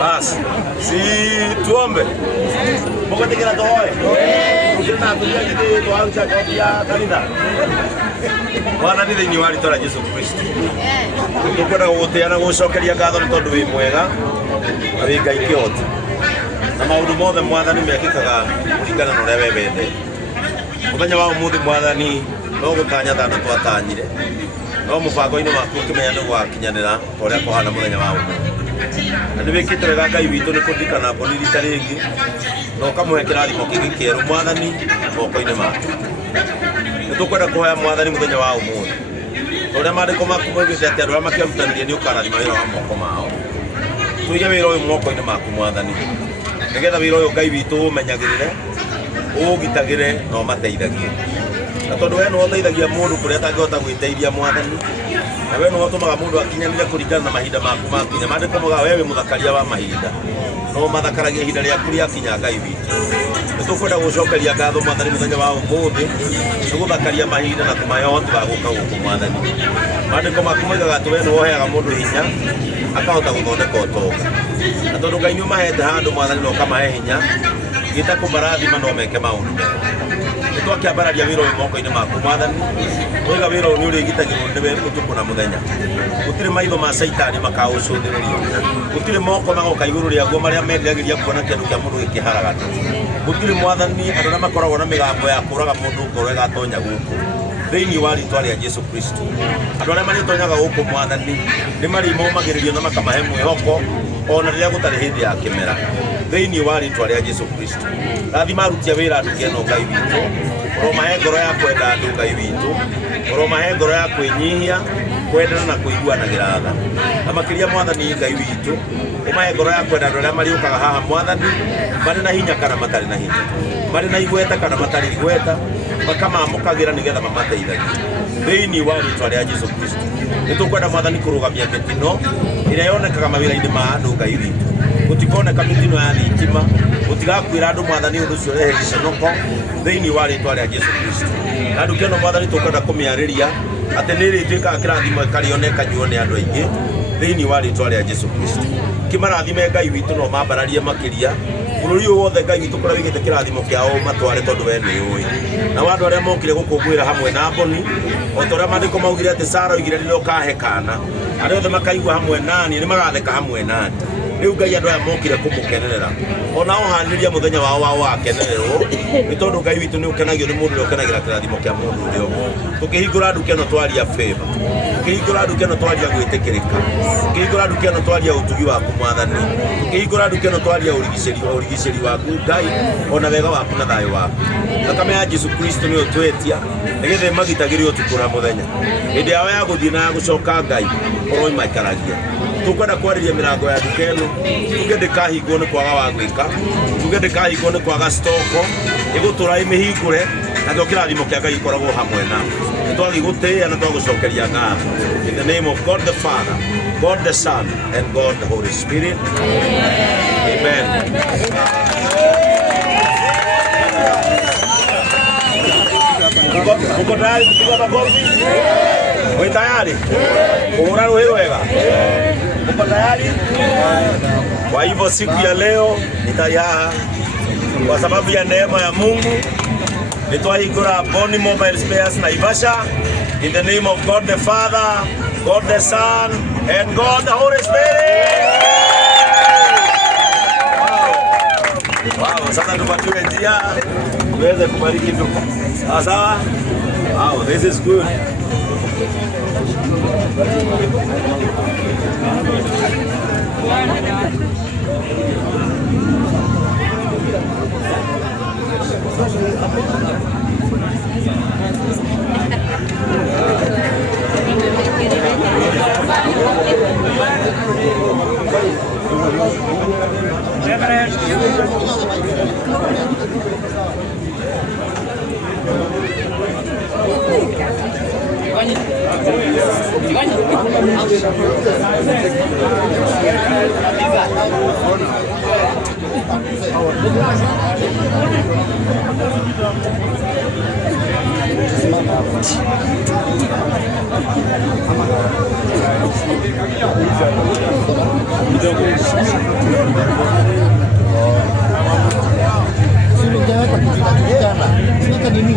Basi, si tuombe. Mungu atikira toe. Ukina kuja kidi tuanza kwa kanisa. Bwana ni thĩinĩ wa rĩĩtwa rĩa Jesũ Kristo. Tũkwenda gũgũtĩana gũcokeria ngatho nĩ tondũ wĩ mwega na wĩ Ngai kĩhoti. Na maũndũ mothe Mwathani mekĩkaga kũringana na ũrĩa we wendete. Mũthenya wa ũmũthĩ Mwathani no gũtanya thana twatanyire. no mubango-inĩ waku ũkĩmenya nĩ gwakinyanĩra ũrĩa kũhana mũthenya wa ũmũthĩ. Na nĩ wĩkĩte wega Ngai witũ nĩ kũririkana mbũri rita rĩngĩ na ũkamũhe kĩrathimo kĩngĩ kĩerũ Mwathani moko-inĩ maku. Nĩ tũkwenda kũhoya Mwathani mũthenya wa ũmũthĩ ũrĩa maandĩko maku moigĩte atĩ andũ arĩa makĩrutanirie nĩ ũkarathima wĩra wa moko mao. Tũige wĩra ũyũ moko-inĩ maku Mwathani, nĩgetha wĩra ũyũ Ngai witũ ũmenyagĩrĩre, ũũgitagĩre na ũmateithagie. Na tondũ we nĩwe ũteithagia mũndũ kũrĩa atangĩhota gwĩteithia Mwathani, na we nĩwe ũtũmaga mũndũ akinyanĩre kũringana na mahinda maku makinya. Maandĩko moigaga we wĩ mũthakaria wa mahinda, no mathakaragia ihinda rĩaku rĩakinya Ngai witũ. Nĩ tũkwenda gũcokeria ngatho Mwathani mũthenya wa ũmũthĩ nĩ gũthakaria mahinda na kũmahe ũhoti wa gũka gũkũ Mwathani. Maandĩko maku moigaga atĩ we nĩwe ũheaga mũndũ hinya akahota gũthondeka ũtonga. Na tondũ Ngai nĩ ũmahete handũ Mwathani na ũkamahe hinya, gĩta kũmarathima no meke maũndũ mega. Nĩ twakĩambararia wĩra ũyũ moko-inĩ maku Mwathani, tũiga wĩra ũyũ nĩ ũrĩgitagĩrwo nĩ we ũtukũ na mũthenya. Gũtirĩ maitho ma Saitani makaũcũthĩrĩria, gũtirĩ moko magoka igũrũ rĩaguo marĩa meriragĩria kuona kĩndũ kĩa mũndũ gĩkĩharagana. Gũtirĩ Mwathani andũ arĩa makoragwo na mĩgambo ya kũraga mũndũ ngoro ĩgatonya gũkũ thĩinĩ wa rĩĩtwa rĩa Jesũ Kristo. Andũ arĩa marĩtonyaga gũkũ Mwathani nĩ marĩmaumagĩrĩrio na makamahe mwĩhoko ona rĩrĩa gũtarĩ hĩndĩ ya kĩmera thĩinĩ wa rĩĩtwa rĩa Jesũ Kristo. Rathima aruti a wĩra nduka ĩno Ngai witũ, ũromahe ngoro ya kwenda andũ Ngai witũ, ũromahe ngoro ya kwĩnyihia, kwendana na kũiguanagĩra tha. Na makĩria Mwathani Ngai witũ, ũmahe ngoro ya kwenda andũ arĩa marĩũkaga haha Mwathani marĩ na hinya kana matarĩ na hinya, marĩ na igweta kana matarĩ igweta, makamamũkagĩra nĩgetha mamateithagie thĩinĩ wa rĩĩtwa rĩa Jesũ Kristo. Nĩ tũkwenda Mwathani kũrũgamia mĩtino ĩrĩa yonekaga mawĩra-inĩ ma andũ Ngai witũ. Gũtikoneka mĩtino ya thitima, gũtigakuĩra andũ Mwathani ũndũ ũcio ũrehe gĩconoko thĩinĩ wa rĩĩtwa rĩa Jesũ Kristo. Na nduka ĩno Mwathani tũkwenda kũmĩarĩria atĩ nĩ ĩrĩtuĩkaga kĩrathimo ĩkarĩona ĩkanyuo nĩ andũ aingĩ thĩinĩ wa rĩĩtwa rĩa Jesũ Kristo. Kĩmarathime Ngai witũ no mambararie makĩria bũrũri ũyũ wothe Ngai witũ kũrĩa wĩigĩte kĩrathimo kĩao matware tondũ we nĩ ũĩ. Na andũ arĩa mokire gũkũngũĩra hamwe na mbũni, o ta ũrĩa maandĩko maugire atĩ Sara oigire rĩrĩa ũkahe kaana, arĩa othe makaigua hamwe naniĩ nĩ magatheka hamwe naniĩ. Rĩu Ngai andũ aya mokire kũmũkenerera, ona ohanĩrĩria mũthenya wao wa kenererwo, nĩ tondũ Ngai witũ nĩ ũkenagio nĩ mũndũ ũrĩa ũkenagĩra kĩrathimo kĩa mũndũ ũrĩa ũngĩ. Tũkĩhingũra nduka ĩno twaria favor, tũkĩhingũra nduka ĩno twaria gwĩtĩkĩrĩka, tũkĩhingũra nduka ĩno twaria ũtugi waku Mwathani, tũkĩhingũra nduka ĩno twaria ũrigicĩri waku Ngai, ona wega waku na thayũ waku. Thakame ya Jesũ Kristo nĩ ũtwetia nĩgetha ĩmagitagĩre ũtukũ na mũthenya. Hĩndĩ yao ya gũthiĩ na ya gũcoka Ngai oro imaikaragia. Tũkwenda kwarĩria mĩrango ya nduka ĩno, tuge ndĩkahingwo nĩ kwaga wa gwĩka, tuge ndĩkahingwo nĩ kwaga stoko, ĩgũtũra ĩmĩhingũre, na kĩrathimo kĩa Ngai gĩkoragwo hamwe na nĩ twagĩgũtĩĩa na twagũcokeria ngatho. In the name of God the Father, God the Son, and God the Holy Spirit. Amen. Uko tayari kupiga makofi? Uko tayari? Kuhura roho wega? Uko tayari? Kwa hivyo siku ya leo nitayaha kwa sababu ya neema ya Mungu nitwahingũra Boni Mobile Spares Naivasha in the name of God the Father, God the Son, and God the Holy Spirit. Wow, sasa tupatiwe njia tuweze kubariki duka. Sawa? Wow, this is good. Ini